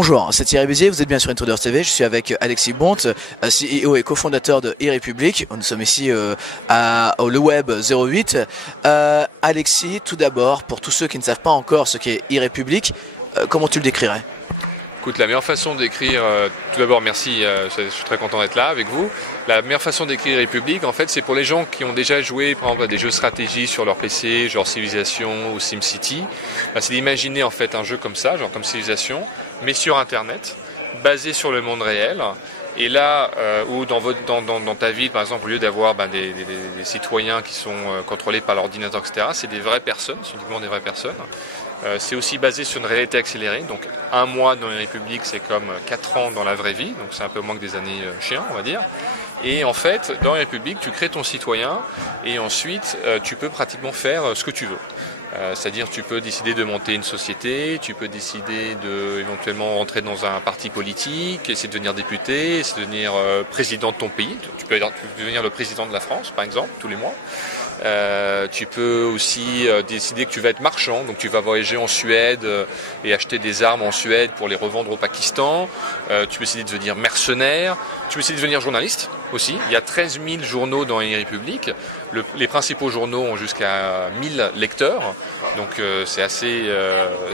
Bonjour, c'est Thierry Bézier, vous êtes bien sur Intruders TV, je suis avec Alexis Bonte, CEO et cofondateur de e-République. Nous sommes ici au Le Web 08. Alexis, tout d'abord, pour tous ceux qui ne savent pas encore ce qu'est e-République, comment tu le décrirais? Écoute, la meilleure façon d'écrire, tout d'abord merci, je suis très content d'être là avec vous. La meilleure façon d'écrire République, en fait, c'est pour les gens qui ont déjà joué, par exemple, à des jeux de stratégie sur leur PC, genre Civilization ou SimCity. C'est d'imaginer en fait un jeu comme ça, genre comme Civilization, mais sur Internet, basé sur le monde réel. Et là, où dans ta ville, par exemple, au lieu d'avoir des citoyens qui sont contrôlés par l'ordinateur, etc., c'est des vraies personnes, c'est uniquement des vraies personnes. C'est aussi basé sur une réalité accélérée, donc un mois dans les Républiques, c'est comme 4 ans dans la vraie vie, donc c'est un peu moins que des années chiens, on va dire. Et en fait, dans les Républiques, tu crées ton citoyen et ensuite tu peux pratiquement faire ce que tu veux. C'est-à-dire tu peux décider de monter une société, tu peux décider de éventuellement rentrer dans un parti politique, essayer de devenir député, essayer de devenir président de ton pays. Tu peux devenir le président de la France, par exemple, tous les mois. Tu peux aussi décider que tu vas être marchand, donc tu vas voyager en Suède et acheter des armes en Suède pour les revendre au Pakistan. Tu peux décider de devenir mercenaire, tu peux décider de devenir journaliste aussi. Il y a 13 000 journaux dans les Républiques. Les principaux journaux ont jusqu'à 1000 lecteurs, donc c'est assez,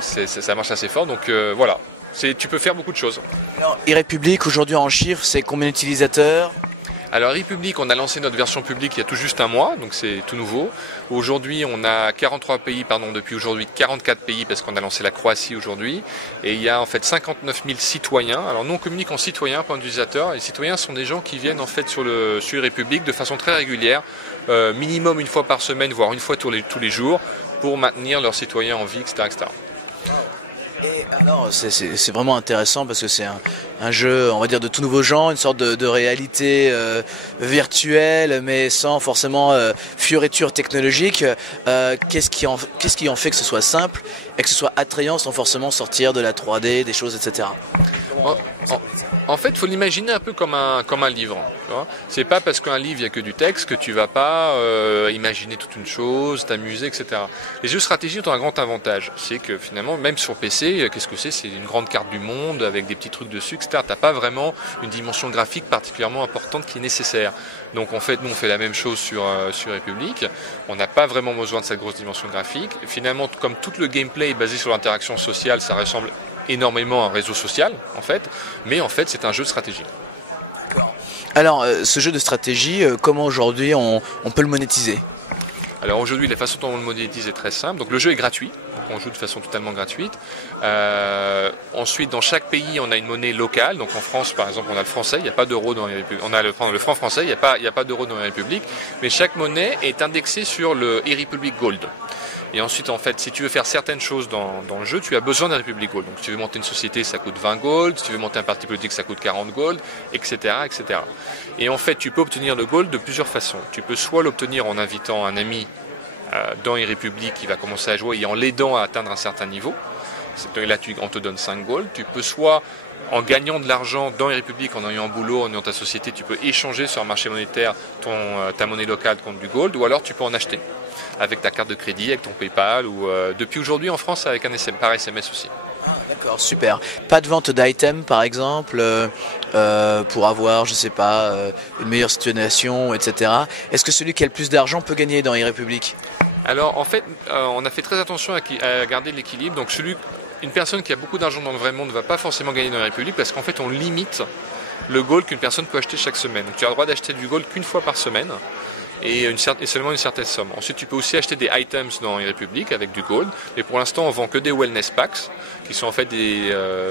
ça marche assez fort. Donc voilà, tu peux faire beaucoup de choses. Alors, e-République, aujourd'hui en chiffres, c'est combien d'utilisateurs? Alors e-République, on a lancé notre version publique il y a tout juste un mois, donc c'est tout nouveau. Aujourd'hui, on a 43 pays, depuis aujourd'hui 44 pays parce qu'on a lancé la Croatie aujourd'hui. Et il y a en fait 59 000 citoyens. Alors nous on communique en citoyens, pas en utilisateurs. Les citoyens sont des gens qui viennent en fait sur e-République de façon très régulière, minimum une fois par semaine, voire une fois tous les jours, pour maintenir leurs citoyens en vie, etc. etc. Et alors, c'est vraiment intéressant parce que c'est un jeu, on va dire, de tout nouveau genre, une sorte de réalité virtuelle, mais sans forcément fioriture technologique. Qu'est-ce qui en fait que ce soit simple et que ce soit attrayant sans forcément sortir de la 3D, des choses, etc. En fait, il faut l'imaginer un peu comme un livre. C'est pas parce qu'un livre, il n'y a que du texte que tu vas pas imaginer toute une chose, t'amuser, etc. Les jeux de stratégie ont un grand avantage. C'est que finalement, même sur PC, qu'est-ce que c'est? C'est une grande carte du monde avec des petits trucs dessus, etc. T'as pas vraiment une dimension graphique particulièrement importante qui est nécessaire. Donc en fait, nous on fait la même chose sur République. On n'a pas vraiment besoin de cette grosse dimension graphique. Finalement, comme tout le gameplay est basé sur l'interaction sociale, ça ressemble énormément à un réseau social en fait, mais en fait c'est un jeu de stratégie. Alors ce jeu de stratégie, comment aujourd'hui on peut le monétiser? Alors aujourd'hui la façon dont on le monétise est très simple, donc le jeu est gratuit, donc on joue de façon totalement gratuite. Ensuite dans chaque pays on a une monnaie locale, donc en France par exemple on a le français, il n'y a pas d'euro dans les Républiques, on a le franc français, il n'y a pas d'euro dans les Républiques, mais chaque monnaie est indexée sur le e-République Gold. Et ensuite, en fait, si tu veux faire certaines choses dans le jeu, tu as besoin d'un République Gold. Donc, si tu veux monter une société, ça coûte 20 gold. Si tu veux monter un parti politique, ça coûte 40 gold, etc., etc. Et en fait, tu peux obtenir le gold de plusieurs façons. Tu peux soit l'obtenir en invitant un ami dans e-République qui va commencer à jouer et en l'aidant à atteindre un certain niveau. Là, on te donne 5 gold. Tu peux soit en gagnant de l'argent dans e-République, en ayant un boulot, en ayant ta société, tu peux échanger sur un marché monétaire ta monnaie locale contre du gold, ou alors tu peux en acheter avec ta carte de crédit, avec ton PayPal, ou depuis aujourd'hui en France avec un SMS, par SMS aussi. D'accord, super. Pas de vente d'items par exemple, pour avoir, je sais pas, une meilleure situation, etc. Est-ce que celui qui a le plus d'argent peut gagner dans e-République? Alors en fait, on a fait très attention à garder l'équilibre, donc une personne qui a beaucoup d'argent dans le vrai monde ne va pas forcément gagner dans la République parce qu'en fait on limite le gold qu'une personne peut acheter chaque semaine. Donc tu as le droit d'acheter du gold qu'une fois par semaine et seulement une certaine somme. Ensuite tu peux aussi acheter des items dans la République avec du gold, mais pour l'instant on vend que des wellness packs qui sont en fait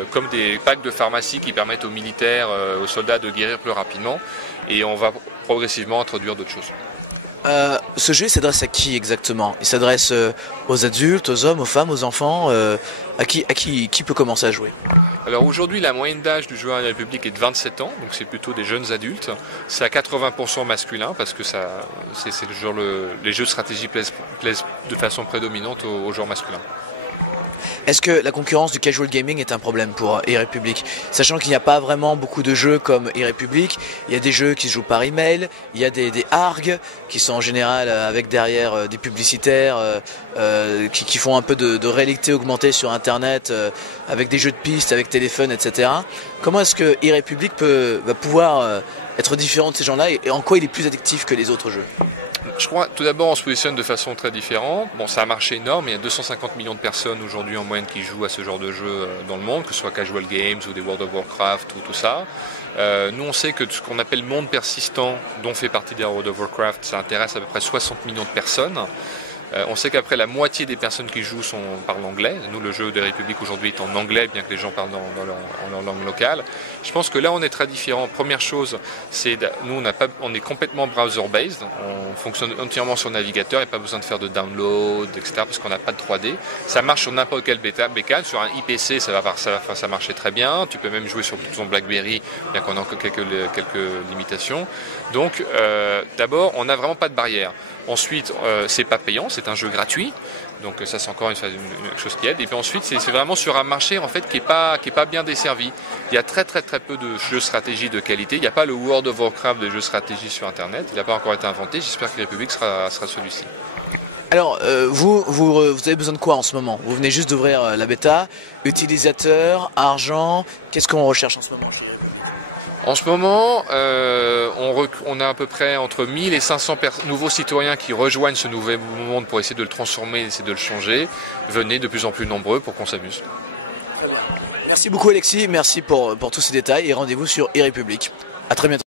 comme des packs de pharmacie qui permettent aux militaires, aux soldats de guérir plus rapidement, et on va progressivement introduire d'autres choses. Ce jeu s'adresse à qui exactement? Il s'adresse aux adultes, aux hommes, aux femmes, aux enfants, à qui peut commencer à jouer? Alors aujourd'hui la moyenne d'âge du joueur à la République est de 27 ans, donc c'est plutôt des jeunes adultes. C'est à 80% masculin parce que les jeux de stratégie plaisent de façon prédominante aux joueurs masculins. Est-ce que la concurrence du casual gaming est un problème pour e-République? Sachant qu'il n'y a pas vraiment beaucoup de jeux comme e-République, il y a des jeux qui se jouent par email, il y a des ARG qui sont en général avec derrière des publicitaires qui font un peu de réalité augmentée sur internet avec des jeux de piste, avec téléphone, etc. Comment est-ce que e-République va pouvoir être différent de ces gens-là et en quoi il est plus addictif que les autres jeux? Je crois, tout d'abord, on se positionne de façon très différente. Bon, c'est un marché énorme, il y a 250 millions de personnes aujourd'hui en moyenne qui jouent à ce genre de jeu dans le monde, que ce soit casual games ou des World of Warcraft ou tout ça. Nous, on sait que ce qu'on appelle le monde persistant, dont fait partie des World of Warcraft, ça intéresse à peu près 60 millions de personnes. On sait qu'après la moitié des personnes qui jouent parlent anglais. Nous, le jeu de République aujourd'hui est en anglais, bien que les gens parlent dans leur langue locale. Je pense que là, on est très différent. Première chose, c'est nous, on est complètement browser-based. On fonctionne entièrement sur navigateur. Il n'y a pas besoin de faire de download, etc. parce qu'on n'a pas de 3D. Ça marche sur n'importe quel bécane. Sur un IPC, ça marchait très bien. Tu peux même jouer sur ton BlackBerry, bien qu'on ait encore quelques limitations. Donc, d'abord, on n'a vraiment pas de barrière. Ensuite, c'est pas payant, c'est un jeu gratuit, donc ça c'est encore une chose qui aide. Et puis ensuite, c'est vraiment sur un marché en fait qui est pas bien desservi. Il y a très peu de jeux stratégie de qualité. Il n'y a pas le World of Warcraft des jeux stratégie sur Internet. Il n'a pas encore été inventé. J'espère que République sera celui-ci. Alors, vous avez besoin de quoi en ce moment? Vous venez juste d'ouvrir la bêta. Utilisateurs, argent, qu'est-ce qu'on recherche en ce moment? En ce moment, on a à peu près entre 1000 et 500 nouveaux citoyens qui rejoignent ce nouveau monde pour essayer de le transformer, essayer de le changer. Venez de plus en plus nombreux pour qu'on s'amuse. Merci beaucoup Alexis, merci pour tous ces détails et rendez-vous sur e-République. À très bientôt.